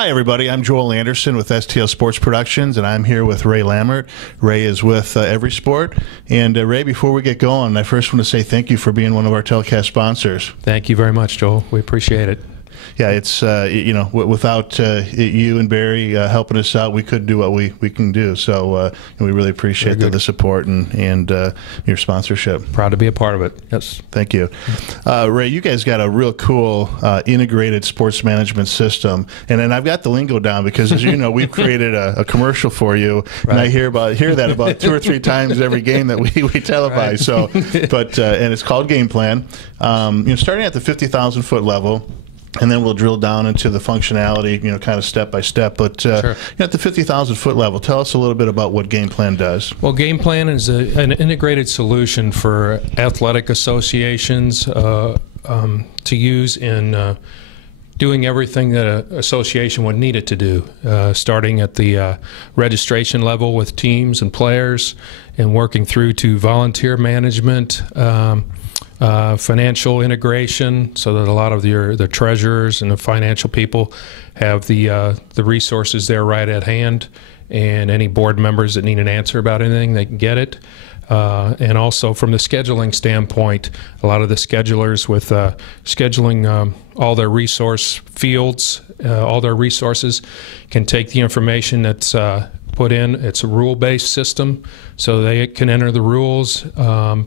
Hi, everybody. I'm Joel Anderson with STL Sports Productions, and I'm here with Ray Lammert. Ray is with Everysport. And Ray, before we get going, I first want to say thank you for being one of our telecast sponsors. Thank you very much, Joel. We appreciate it. Yeah, it's, without you and Barry helping us out, we couldn't do what we can do. So we really appreciate the support and your sponsorship. Proud to be a part of it. Yes. Thank you. Ray, you guys got a real cool integrated sports management system. And then I've got the lingo down because, as you know, we've created a commercial for you. Right. And I hear that about 2 or 3 times every game that we televise. Right. So, and it's called GamePlan. Starting at the 50,000-foot level. And then we'll drill down into the functionality, kind of step by step. But sure. At the 50,000-foot level, tell us a little bit about what GamePlan does. Well, GamePlan is an integrated solution for athletic associations to use in doing everything that an association would need it to do, starting at the registration level with teams and players and working through to volunteer management, financial integration, so that a lot of the treasurers and the financial people have the resources there right at hand, and any board members that need an answer about anything, they can get it. And also from the scheduling standpoint, a lot of the schedulers with scheduling all their resource fields, all their resources, can take the information that's put in. It's a rule-based system, so they can enter the rules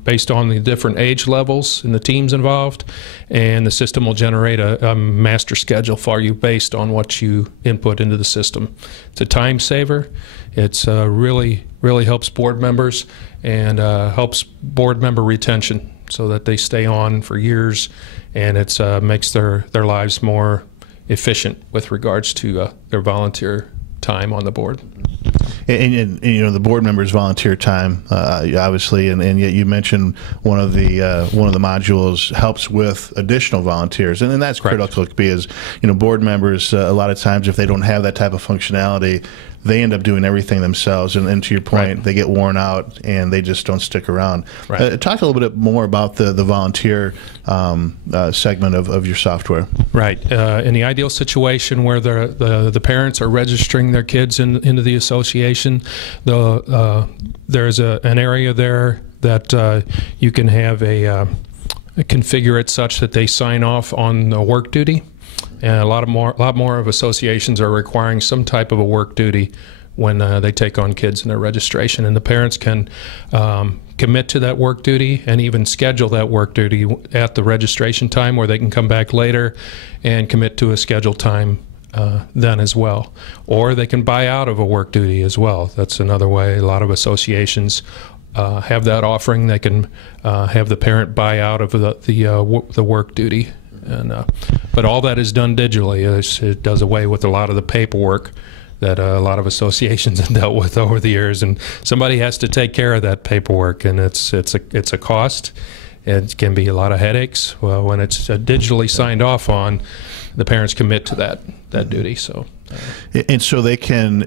based on the different age levels and the teams involved, and the system will generate a master schedule for you based on what you input into the system. It's a time saver. It's really helps board members and helps board member retention so that they stay on for years, and it makes their lives more efficient with regards to their volunteer time on the board. And the board members volunteer time, obviously, and yet you mentioned one of the modules helps with additional volunteers, and that's critical because board members a lot of times, if they don't have that type of functionality, they end up doing everything themselves, and to your point, they get worn out and they just don't stick around. Right. Talk a little bit more about the volunteer segment of your software. Right. In the ideal situation where the parents are registering their kids into the association, there's an area there that you can have configure it such that they sign off on the work duty. And a lot more of associations are requiring some type of a work duty when they take on kids in their registration, and the parents can commit to that work duty and even schedule that work duty at the registration time, where they can come back later and commit to a scheduled time then as well. Or they can buy out of a work duty as well. That's another way. A lot of associations have that offering. They can have the parent buy out of the work duty. But all that is done digitally. It does away with a lot of the paperwork that a lot of associations have dealt with over the years, and somebody has to take care of that paperwork, and it's a cost. It can be a lot of headaches. Well, when it's digitally signed off on, the parents commit to that duty. So. And so they can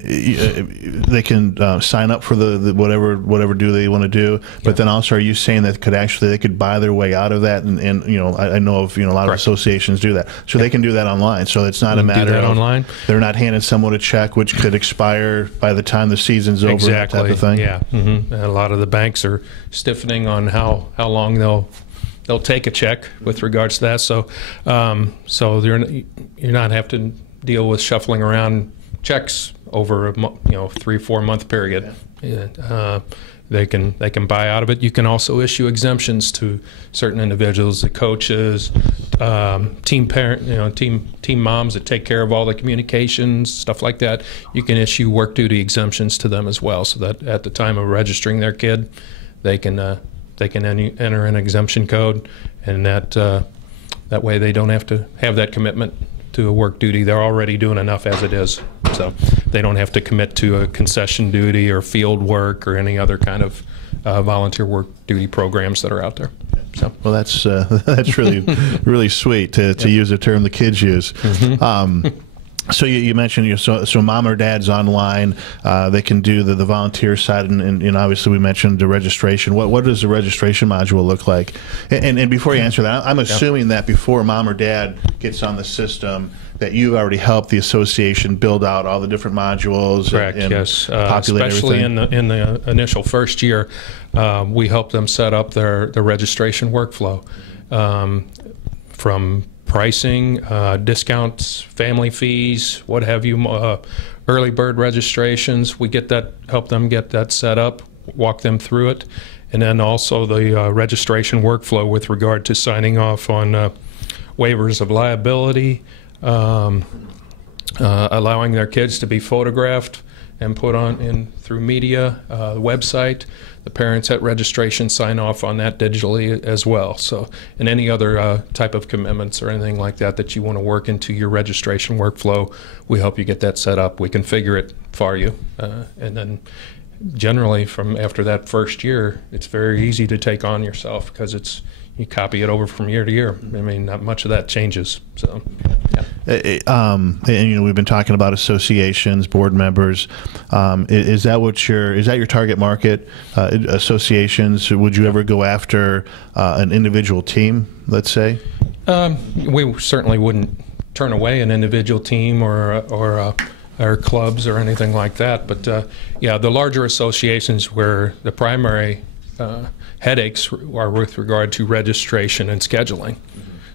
sign up for the whatever do they want to do, but then also, are you saying that they could buy their way out of that? And I know of a lot of associations do that, so they can do that online. So it's not a matter of online. They're not handing someone a check which could expire by the time the season's over. Exactly. That type of thing. Yeah. Mm-hmm. And a lot of the banks are stiffening on how long they'll take a check with regards to that. So you're not have to deal with shuffling around checks over a 3-4 month period. Yeah. They can buy out of it. You can also issue exemptions to certain individuals, the coaches, team parent, team moms that take care of all the communications, stuff like that. You can issue work duty exemptions to them as well, so that at the time of registering their kid, they can enter an exemption code, and that way they don't have to have that commitment to a work duty. They're already doing enough as it is, so they don't have to commit to a concession duty or field work or any other kind of volunteer work duty programs that are out there. So, well, that's really sweet to use a term the kids use. Mm-hmm. So you mentioned so mom or dad's online. They can do the volunteer side, and obviously we mentioned the registration. What does the registration module look like? And before you answer that, I'm assuming that before mom or dad gets on the system, that you already helped the association build out all the different modules. Correct. And yes. populate Especially everything. in the initial first year, we helped them set up their registration workflow, from pricing, discounts, family fees, what have you, early bird registrations. We help them get that set up, walk them through it, and then also the registration workflow with regard to signing off on waivers of liability, allowing their kids to be photographed and put on in through media, the website. The parents at registration sign off on that digitally as well. So, and any other type of commitments or anything like that you want to work into your registration workflow, we help you get that set up. We configure it for you, and then generally from after that first year, it's very easy to take on yourself because you copy it over from year to year. I mean, not much of that changes. So, yeah. And we've been talking about associations, board members. Is that your target market? Associations? Would you ever go after an individual team? Let's say. We certainly wouldn't turn away an individual team or clubs or anything like that. But yeah, the larger associations where the primary headaches are with regard to registration and scheduling.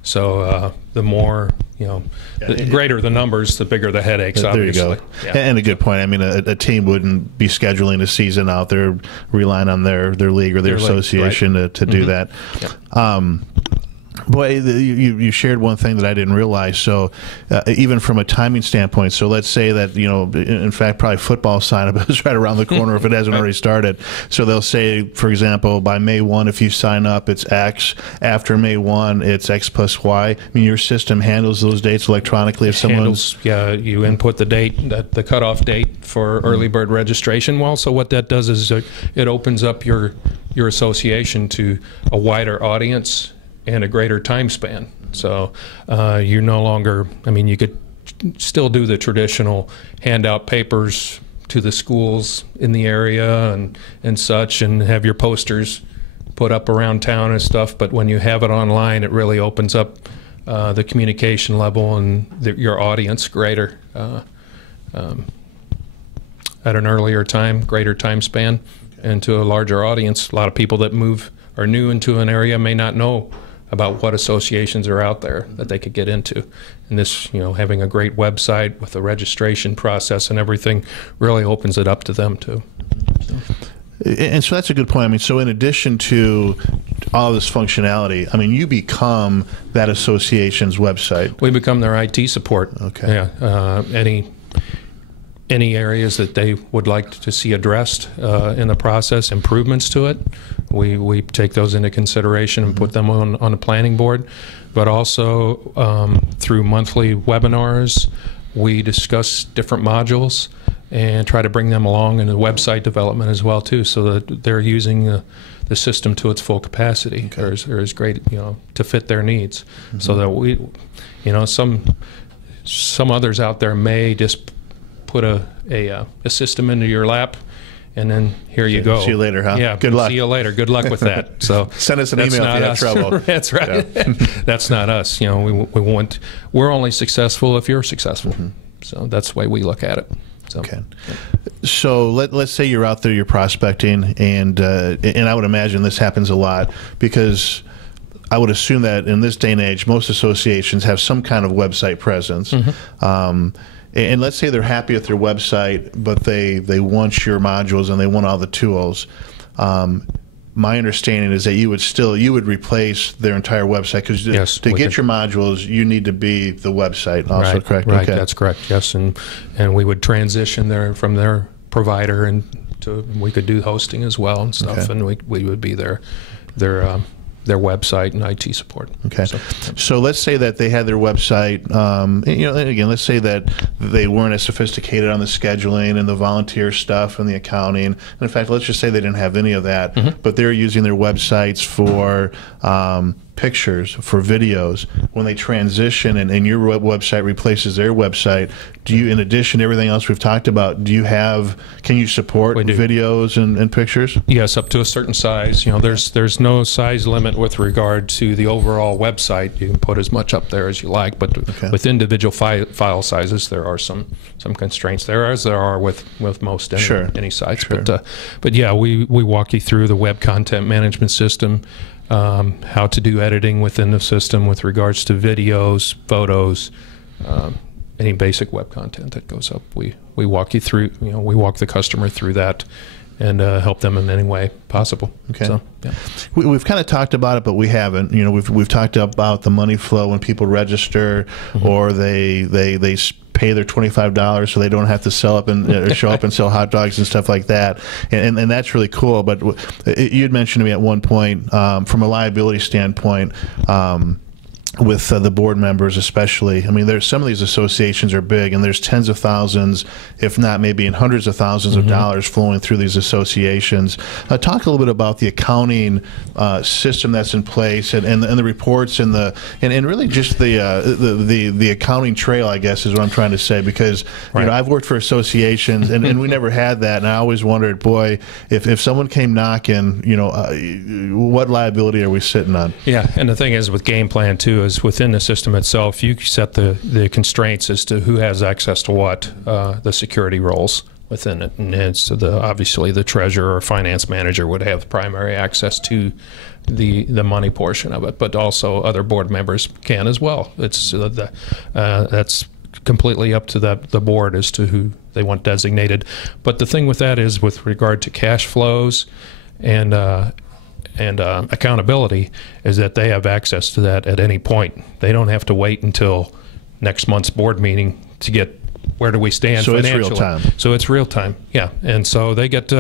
So the more, the greater the numbers, the bigger the headaches, obviously. There you go. Yeah. And a good point. I mean, a team wouldn't be scheduling a season out there relying on their league or their association to do that. Yeah. Boy, you shared one thing that I didn't realize. So even from a timing standpoint, so let's say that, in fact, probably football sign-up is right around the corner if it hasn't already started. So they'll say, for example, by May 1, if you sign up, it's X. After May 1, it's X plus Y. I mean, your system handles those dates electronically if someone's... You input the date, the cutoff date for early bird registration. Well, so what that does is it opens up your association to a wider audience and a greater time span. So you no longer, you could still do the traditional hand out papers to the schools in the area and such, and have your posters put up around town and stuff, but when you have it online, it really opens up the communication level and your audience greater at an earlier time, greater time span, and to a larger audience. A lot of people that are new into an area may not know about what associations are out there that they could get into. And this, having a great website with the registration process and everything really opens it up to them too. And so that's a good point. So in addition to all this functionality, you become that association's website. We become their IT support. Okay. Yeah. Any areas that they would like to see addressed in the process, improvements to it, we take those into consideration and put them on a planning board. But also through monthly webinars, we discuss different modules and try to bring them along in the website development as well too, so that they're using the system to its full capacity, or is great, to fit their needs. So that we, some others out there may just put a system into your lap, and then here you go. See you later, huh? Yeah. Good luck. See you later. Good luck with that. So send us an email if you have trouble. That's right. Yeah. That's not us. We're only successful if you're successful. So that's the way we look at it. So, okay. So let's say you're out there, you're prospecting, and I would imagine this happens a lot, because I would assume that in this day and age, most associations have some kind of website presence. And let's say they're happy with their website, but they want your modules and they want all the tools. My understanding is that you would replace their entire website, because to get your modules, you need to be the website. Also, right, correct? Right, okay. That's correct. Yes, and we would transition from their provider, and we could do hosting as well and stuff, and we would be their website and IT support. Okay. So let's say that they had their website, again, let's say that they weren't as sophisticated on the scheduling and the volunteer stuff and the accounting. And in fact, let's just say they didn't have any of that, but they're using their websites for pictures, for videos, when they transition and your website replaces their website, do you, in addition to everything else we've talked about, can you support videos and pictures? Yes, up to a certain size. There's no size limit with regard to the overall website. You can put as much up there as you like, but with individual file sizes, there are some constraints there, as there are with most any sites. Sure. But yeah, we walk you through the web content management system, how to do editing within the system with regards to videos, photos, any basic web content that goes up. We walk you through. We walk the customer through that and help them in any way possible. Okay. So, yeah. We've kind of talked about it, but we haven't. We've talked about the money flow when people register, or they pay their $25 so they don't have to sell up and show up and sell hot dogs and stuff like that, and that's really cool. But you'd mentioned to me at one point, from a liability standpoint, with the board members especially. I mean, there's some of these associations are big, and there's tens of thousands, if not maybe in hundreds of thousands of dollars flowing through these associations. Talk a little bit about the accounting system that's in place, and the reports and really just the accounting trail, I guess, is what I'm trying to say, because I've worked for associations and we never had that, and I always wondered, boy, if someone came knocking, what liability are we sitting on? Yeah, and the thing is with GamePlan too, is within the system itself, you set the constraints as to who has access to what, the security roles within it, and it's obviously the treasurer or finance manager would have primary access to the money portion of it, but also other board members can as well. It's that's completely up to the board as to who they want designated. But the thing with that is, with regard to cash flows and accountability, is that they have access to that at any point. They don't have to wait until next month's board meeting to get where do we stand financially. It's real time. So it's real time, yeah. And so they get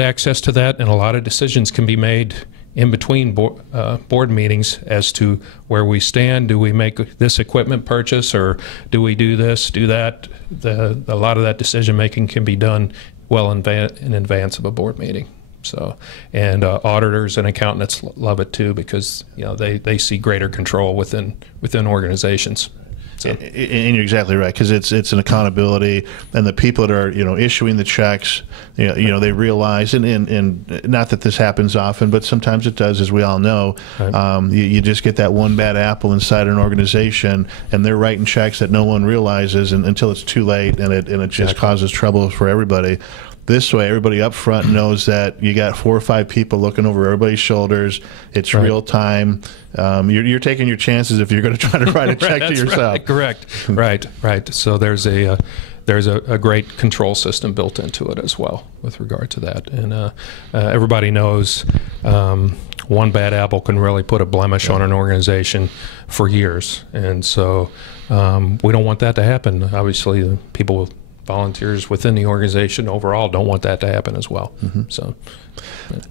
access to that, and a lot of decisions can be made in between board meetings as to where we stand. Do we make this equipment purchase, or do we do this, do that? A lot of that decision making can be done well in advance of a board meeting. So, and auditors and accountants love it too, because they see greater control within organizations. So. And you're exactly right, because it's an accountability, and the people that are issuing the checks, they realize, and not that this happens often, but sometimes it does, as we all know. Right. You just get that one bad apple inside an organization, and they're writing checks that no one realizes until it's too late, and it just causes trouble for everybody. This way, everybody up front knows that you got 4 or 5 people looking over everybody's shoulders. It's real time. You're taking your chances if you're going to try to write a check to yourself. Right, correct. Right. So there's a great control system built into it as well with regard to that. And everybody knows one bad apple can really put a blemish on an organization for years. And so we don't want that to happen. Obviously, the volunteers within the organization overall don't want that to happen as well. So,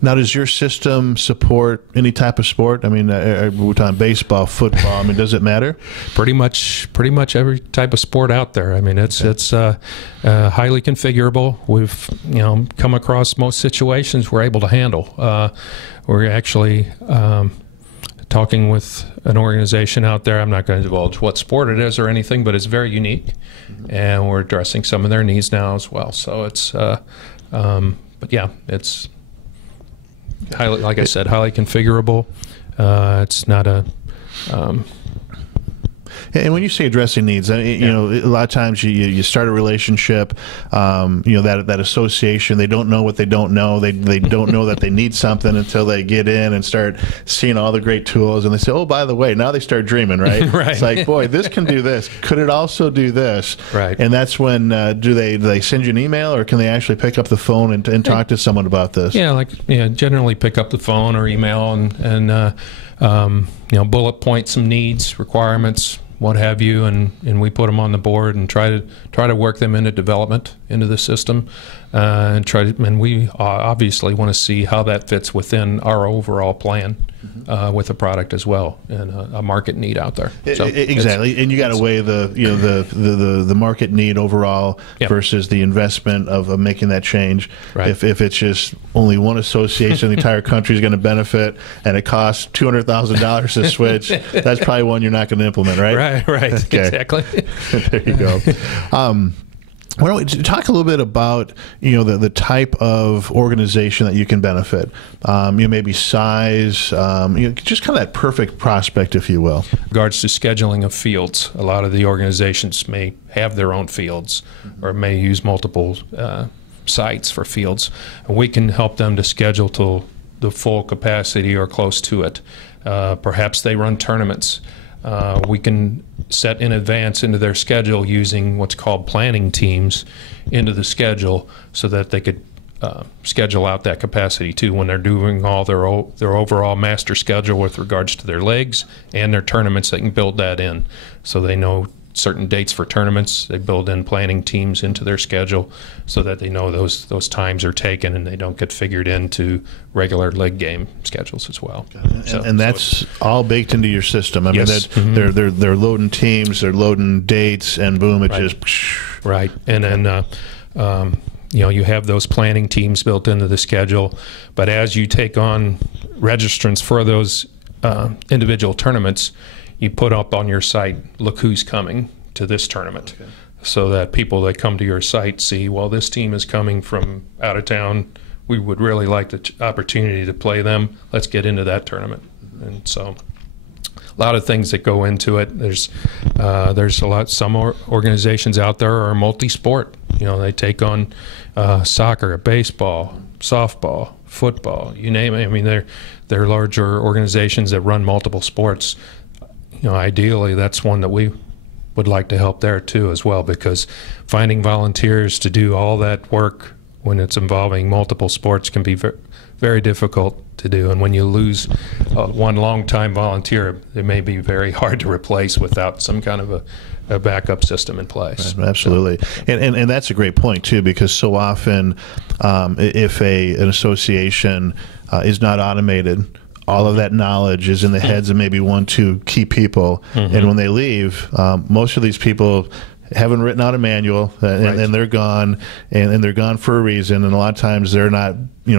now, does your system support any type of sport? I mean, we're talking baseball, football. I mean, does it matter? Pretty much every type of sport out there. I mean, it's highly configurable. We've come across most situations we're able to handle. We're actually talking with an organization out there. I'm not going to divulge what sport it is or anything, but it's very unique, and we're addressing some of their needs now as well. So it's, but yeah, it's highly, like I said, highly configurable. It's not a And when you say addressing needs, a lot of times you start a relationship, that association, they don't know what they don't know. They don't know that they need something until they get in and start seeing all the great tools, and they say, oh, by the way, now they start dreaming, right? Right. It's like, boy, this can do this. Could it also do this? Right. And that's when, do they send you an email, or can they actually pick up the phone and talk to someone about this? Generally pick up the phone or email and bullet point some needs, requirements, what have you, and we put them on the board and try to work them into development into the system, and we obviously want to see how that fits within our overall plan with the product as well, and a market need out there. So exactly, and you got to weigh the market need overall versus the investment of making that change. Right. If it's just only one association, the entire country is going to benefit, and it costs $200,000 to switch, that's probably one you're not going to implement, right? Right, Okay. Exactly. There you go. Why don't we talk a little bit about the type of organization that you can benefit? Maybe size, just kind of that perfect prospect, if you will. In regards to scheduling of fields, a lot of the organizations may have their own fields or may use multiple sites for fields, and we can help them to schedule to the full capacity or close to it. Perhaps they run tournaments. We can set in advance into their schedule using what's called planning teams into the schedule so that they could schedule out that capacity too when they're doing all their overall master schedule with regards to their legs and their tournaments. They can build that in so they know certain dates for tournaments. They build in planning teams into their schedule so that they know those times are taken and they don't get figured into regular leg game schedules as well. And that's all baked into your system. I mean, Yes. they're loading teams, they're loading dates, and boom, it just right. And then you have those planning teams built into the schedule, but as you take on registrants for those individual tournaments, you put up on your site, look who's coming to this tournament. Okay. So that people that come to your site see, well, this team is coming from out of town. We would really like the opportunity to play them. Let's get into that tournament. And so a lot of things that go into it. There's some organizations out there are multi-sport. They take on soccer, baseball, softball, football, you name it. I mean, they're larger organizations that run multiple sports. Ideally, that's one that we would like to help there too as well, because finding volunteers to do all that work when it's involving multiple sports can be very difficult to do. And when you lose one long-time volunteer, it may be very hard to replace without some kind of a backup system in place. Right, absolutely. So, and that's a great point too, because so often if an association is not automated, all of that knowledge is in the heads of maybe 1-2 key people, and when they leave, most of these people haven't written out a manual, and they're gone, and they're gone for a reason, and a lot of times they're not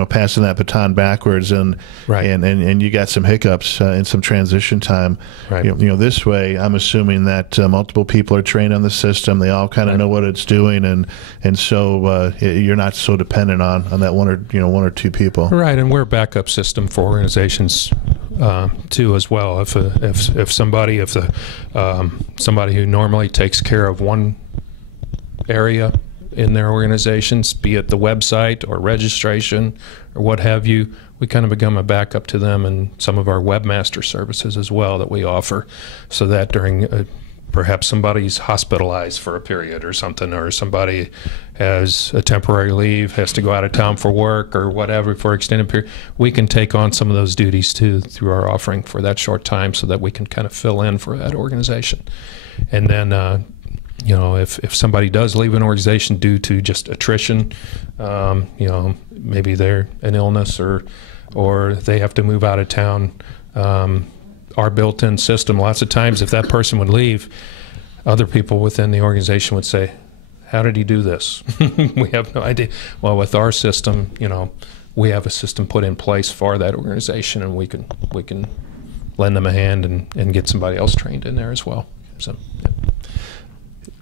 passing that baton backwards, and you got some hiccups in some transition time. This way, I'm assuming that multiple people are trained on the system, they all kind of know what it's doing, and so you're not so dependent on that one or two people. Right, and we're a backup system for organizations too as well. If somebody who normally takes care of one area in their organizations, be it the website or registration or what have you, we kind of become a backup to them in some of our webmaster services as well that we offer, so that during perhaps somebody's hospitalized for a period or something, or somebody has a temporary leave, has to go out of town for work or whatever for an extended period, we can take on some of those duties too through our offering for that short time, so that we can kind of fill in for that organization. And then if somebody does leave an organization due to just attrition, maybe they're an illness or they have to move out of town, our built-in system, lots of times if that person would leave, other people within the organization would say, how did he do this? We have no idea. Well, with our system, we have a system put in place for that organization, and we can lend them a hand and get somebody else trained in there as well. So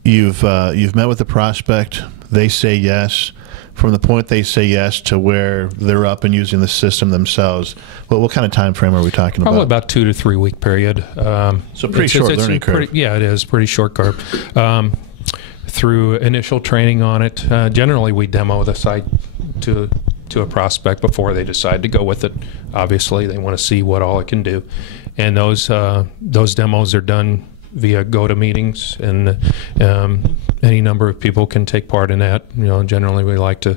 you've met with the prospect, they say yes. From the point they say yes to where they're up and using the system themselves, what kind of time frame are we talking about? Probably about 2 to 3 week period. So pretty short learning curve. Yeah, it is pretty short curve. Through initial training on it, generally we demo the site to a prospect before they decide to go with it. Obviously, they want to see what all it can do, and those demos are done via GoToMeetings, and any number of people can take part in that. Generally we like to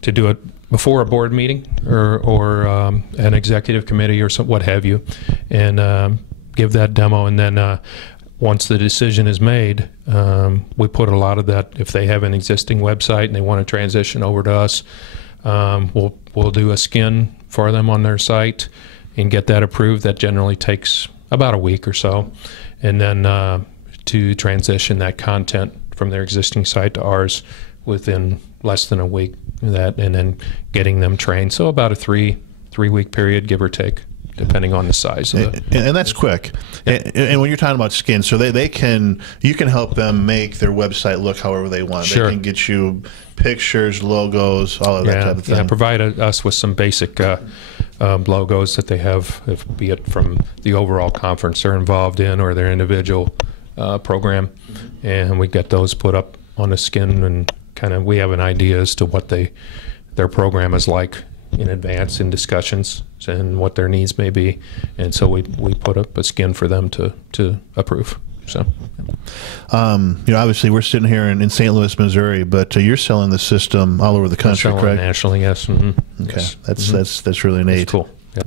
do it before a board meeting or an executive committee or what have you, and give that demo. And then once the decision is made, we put a lot of that. If they have an existing website and they want to transition over to us, we'll do a skin for them on their site and get that approved. That generally takes about a week or so, and then to transition that content from their existing site to ours within less than a week. And then getting them trained. So about a three-week period, give or take, depending on the size of it. And that's quick. And when you're talking about skin, so you can help them make their website look however they want. Sure. They can get you pictures, logos, all of that type of thing. Yeah, provide us with some basic logos that they have, be it from the overall conference they're involved in or their individual program. And we get those put up on the skin, and we have an idea as to what their program is like in advance in discussions and what their needs may be, and so we put up a skin for them to approve. So, obviously we're sitting here in St. Louis, Missouri, but you're selling the system all over the country, correct? Nationally, yes. Mm-hmm. Okay, yes. That's really neat. That's cool. Yep.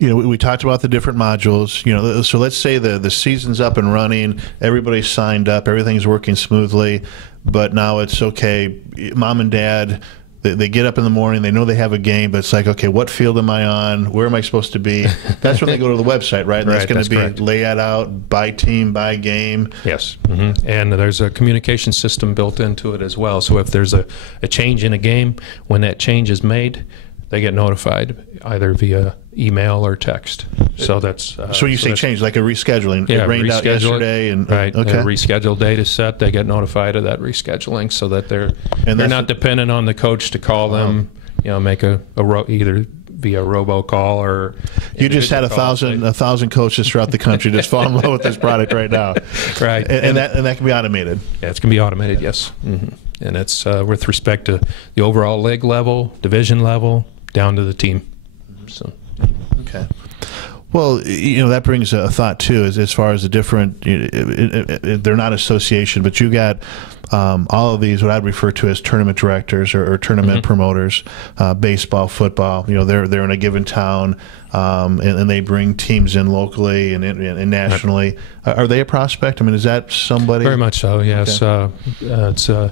We talked about the different modules. So let's say the season's up and running, everybody's signed up, everything's working smoothly, but now it's okay. Mom and dad, they get up in the morning, they know they have a game, but it's like, okay, what field am I on? Where am I supposed to be? That's when they go to the website, right? And that's going to be correct. Layout out by team, by game. Yes. Mm-hmm. And there's a communication system built into it as well. So if there's a change in a game, when that change is made, they get notified either via email or text. So that's so when you say change, like a rescheduling. Yeah, it rained out yesterday, and right. Okay. A rescheduled date is set. They get notified of that rescheduling, so that they're not dependent on the coach to call them. Make either via robocall or you just had a thousand coaches throughout the country just fall in love with this product right now, right? And that can be automated. Yeah, it's going to be automated. Yes, mm-hmm. And it's with respect to the overall league level, division level, down to the team. So. Okay. Well, that brings a thought too, as far as the different. They're not association, but you got all of these what I'd refer to as tournament directors or tournament promoters, baseball, football. They're in a given town, and they bring teams in locally and nationally. Right. Are they a prospect? I mean, is that somebody? Very much so. Yes. Okay.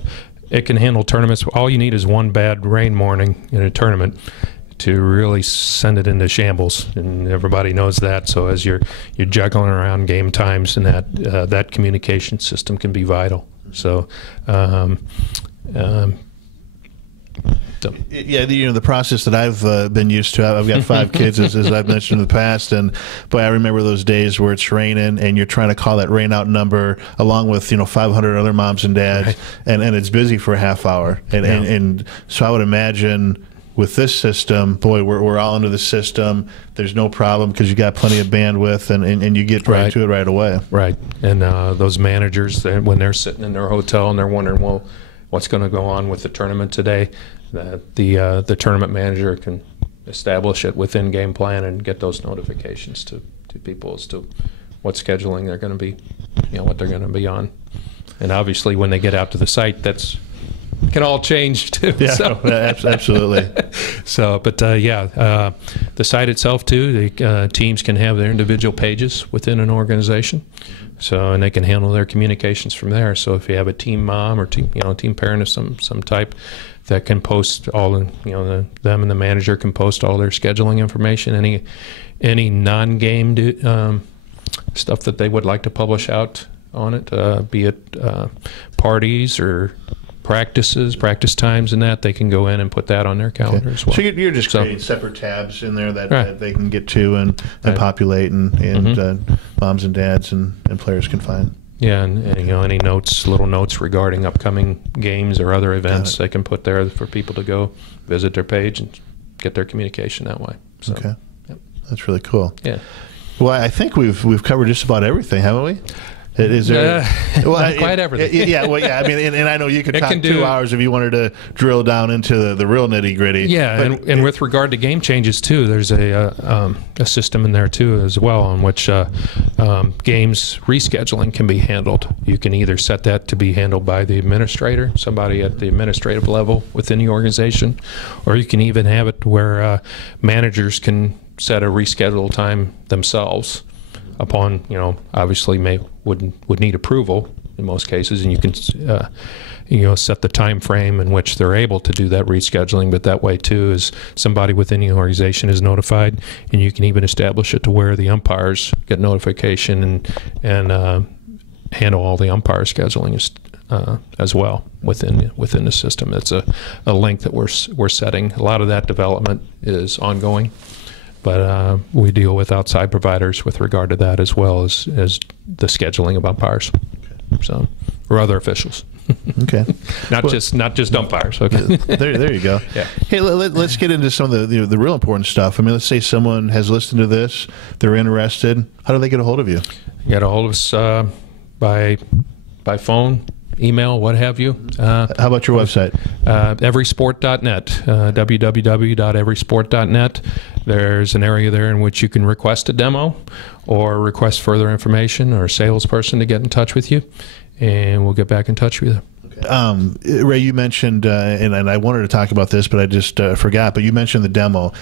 It can handle tournaments. All you need is one bad rain morning in a tournament to really send it into shambles, and everybody knows that. So as you're juggling around game times, and that communication system can be vital. So, the process that I've been used to. I've got 5 kids, as I've mentioned in the past, and boy, I remember those days where it's raining and you're trying to call that rain out number along with 500 other moms and dads, right. and it's busy for a half hour, and so I would imagine. With this system, boy, we're all into the system. There's no problem because you got plenty of bandwidth, and you get right to it right away. Right, and those managers, when they're sitting in their hotel and they're wondering, well, what's going to go on with the tournament today, the tournament manager can establish it within GamePlan and get those notifications to people as to what scheduling they're going to be, what they're going to be on. And obviously, when they get out to the site, that's can all change too. Yeah, so. Absolutely. So, but the site itself too. The teams can have their individual pages within an organization, and they can handle their communications from there. So, if you have a team mom or team parent of some type, that can post all them and the manager can post all their scheduling information. Any non-game stuff that they would like to publish out on it, be it parties or practice times, and that they can go in and put that on their calendar as well. So you're just creating separate tabs in there that they can get to and populate, and moms and dads and players can find. Yeah, and any little notes regarding upcoming games or other events, they can put there for people to go visit their page and get their communication that way. So, okay, that's really cool. Yeah. Well, I think we've covered just about everything, haven't we? Is there not quite everything? Yeah, well, yeah. I mean, and I know you could talk 2 hours if you wanted to drill down into the real nitty gritty. Yeah, and with regard to game changes too, there's a system in there too as well on which games rescheduling can be handled. You can either set that to be handled by the administrator, somebody at the administrative level within the organization, or you can even have it where managers can set a reschedule time themselves. upon, obviously would need approval in most cases, and you can set the time frame in which they're able to do that rescheduling. But that way too is somebody within the organization is notified, and you can even establish it to where the umpires get notification and handle all the umpire scheduling as well within the system. It's a link that we're setting. A lot of that development is ongoing, but we deal with outside providers with regard to that, as well as the scheduling of umpires. So, or other officials. Okay. Not just umpires. Okay. There you go. Yeah. Hey, let's get into some of the real important stuff. I mean, let's say someone has listened to this, they're interested. How do they get a hold of you? Get a hold of us by phone, email, what have you. How about your website? Everysport.net, www.everysport.net. There's an area there in which you can request a demo or request further information, or a salesperson to get in touch with you, and we'll get back in touch with you. Ray, you mentioned, and I wanted to talk about this, but I just forgot. But you mentioned the demo.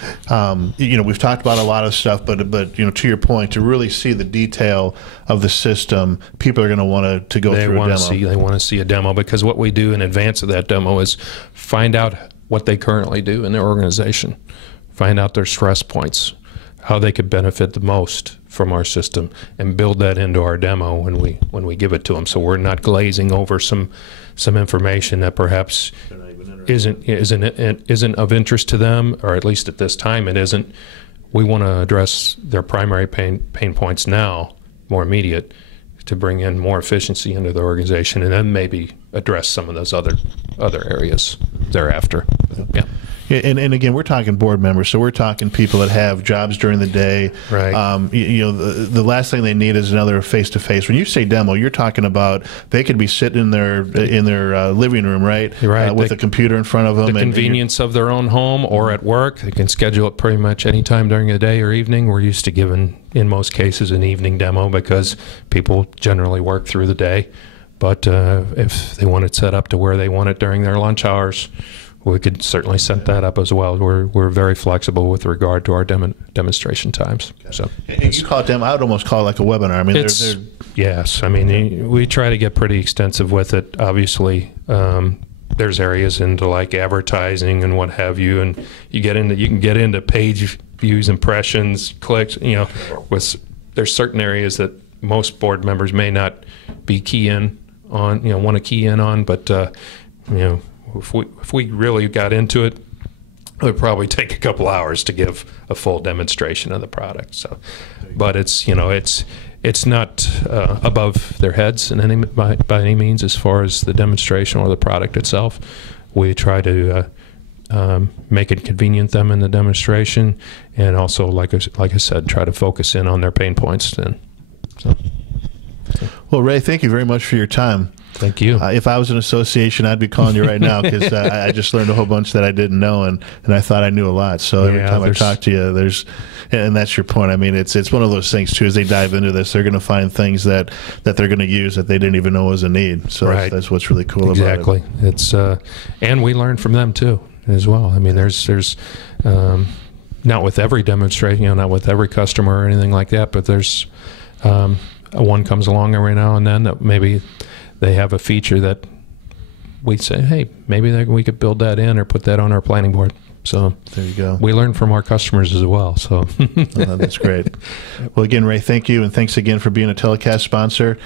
We've talked about a lot of stuff, but to your point, to really see the detail of the system, people are going to want to go through a demo. They want to see a demo, because what we do in advance of that demo is find out what they currently do in their organization, find out their stress points, how they could benefit the most from our system, and build that into our demo when we give it to them. So we're not glazing over some information that perhaps isn't of interest to them, or at least at this time it isn't. We want to address their primary pain points now, more immediate, to bring in more efficiency into the organization, and then maybe address some of those other areas thereafter. Yeah. And again, we're talking board members, so we're talking people that have jobs during the day. Right. The last thing they need is another face-to-face. When you say demo, you're talking about they could be sitting in their living room, right? Right. With a computer in front of them. The convenience of their own home or at work. They can schedule it pretty much any time during the day or evening. We're used to giving, in most cases, an evening demo, because people generally work through the day. But if they want it set up to where they want it during their lunch hours, we could certainly set that up as well. We're very flexible with regard to our demonstration times. So, and you call it demo. I would almost call it like a webinar. I mean, yes. I mean, we try to get pretty extensive with it. Obviously, there's areas into like advertising and what have you, and you can get into page views, impressions, clicks. There's certain areas that most board members may not be want to key in on, but if we really got into it, it would probably take a couple hours to give a full demonstration of the product. So, but it's not above their heads by any means as far as the demonstration or the product itself. We try to make it convenient them in the demonstration, and also, like I said, try to focus in on their pain points. Then, well, Ray, thank you very much for your time. Thank you. If I was an association, I'd be calling you right now, because I just learned a whole bunch that I didn't know, and I thought I knew a lot. So every time I talk to you, and that's your point. I mean, it's one of those things too. As they dive into this, they're going to find things that they're going to use that they didn't even know was a need. So right. that's what's really cool about it. Exactly. It's and we learn from them too as well. I mean, there's not with every demonstration, not with every customer or anything like that, but there's one comes along every now and then that maybe they have a feature that we say, hey, maybe we could build that in or put that on our planning board. So there you go. We learn from our customers as well. So that's great. Well, again, Ray, thank you, and thanks again for being a telecast sponsor.